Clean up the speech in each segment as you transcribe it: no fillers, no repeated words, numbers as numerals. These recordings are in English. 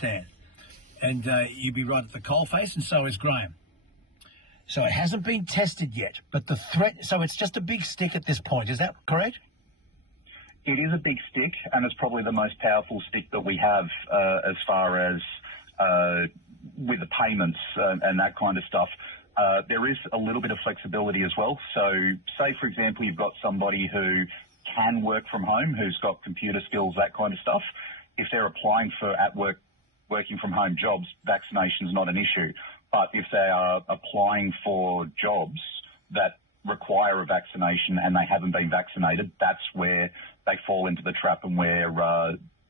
Dan. And you'd be right at the coalface, and so is Graham. So it hasn't been tested yet, but the threat, so it's just a big stick at this point, is that correct? It is a big stick, and it's probably the most powerful stick that we have as far as with the payments and that kind of stuff. There is a little bit of flexibility as well. So say, for example, you've got somebody who can work from home, who's got computer skills, that kind of stuff. If they're applying for working from home jobs, vaccination is not an issue. But if they are applying for jobs that require a vaccination and they haven't been vaccinated, that's where they fall into the trap and where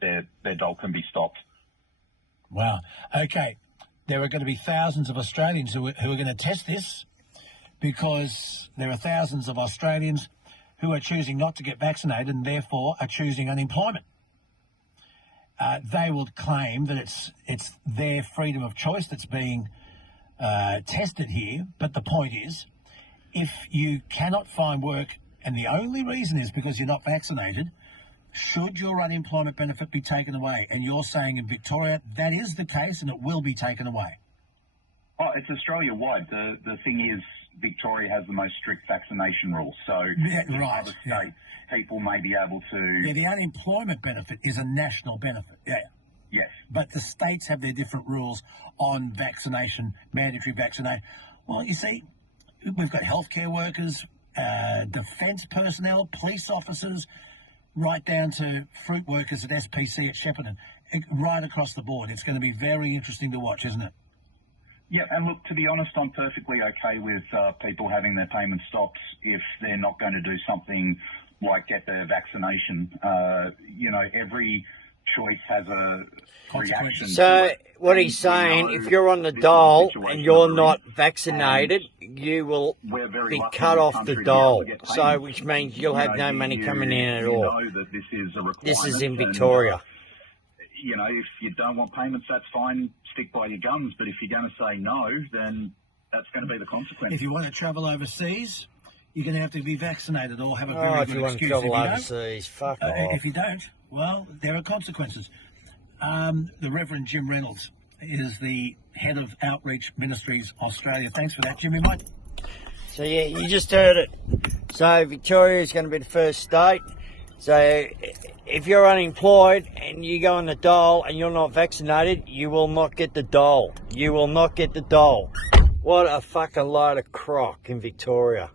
their dole can be stopped. Wow. Okay. There are going to be thousands of Australians who are going to test this, because there are thousands of Australians who are choosing not to get vaccinated and therefore are choosing unemployment. They will claim that it's their freedom of choice that's being tested here. But the point is, if you cannot find work and the only reason is because you're not vaccinated, should your unemployment benefit be taken away? And you're saying in Victoria that is the case and it will be taken away. Oh, it's Australia-wide. The thing is, Victoria has the most strict vaccination rules. So in other states, people may be able to... Yeah, the unemployment benefit is a national benefit, yeah. Yes. But the states have their different rules on vaccination, mandatory vaccination. Well, you see, we've got healthcare workers, defence personnel, police officers, right down to fruit workers at SPC at Shepparton, right across the board. It's going to be very interesting to watch, isn't it? Yeah, and look, to be honest, I'm perfectly okay with people having their payments stopped if they're not going to do something like get their vaccination. Every choice has a reaction. So what he's saying, if you're on the dole and you're not vaccinated, you will be cut off the dole. So which means you'll have no money coming in at all. This is in Victoria. If you don't want payments, that's fine. Stick by your guns. But if you're going to say no, then that's going to be the consequence. If you want to travel overseas, you're going to have to be vaccinated or have a very good excuse. If you want to travel overseas, fuck off. If you don't, well, there are consequences. The Reverend Jim Reynolds is the head of Outreach Ministries Australia. Thanks for that, Jimmy. So, yeah, you just heard it. So, Victoria is going to be the first state. So, if you're unemployed and you go on the dole and you're not vaccinated, you will not get the dole. You will not get the dole. What a fucking load of crock in Victoria.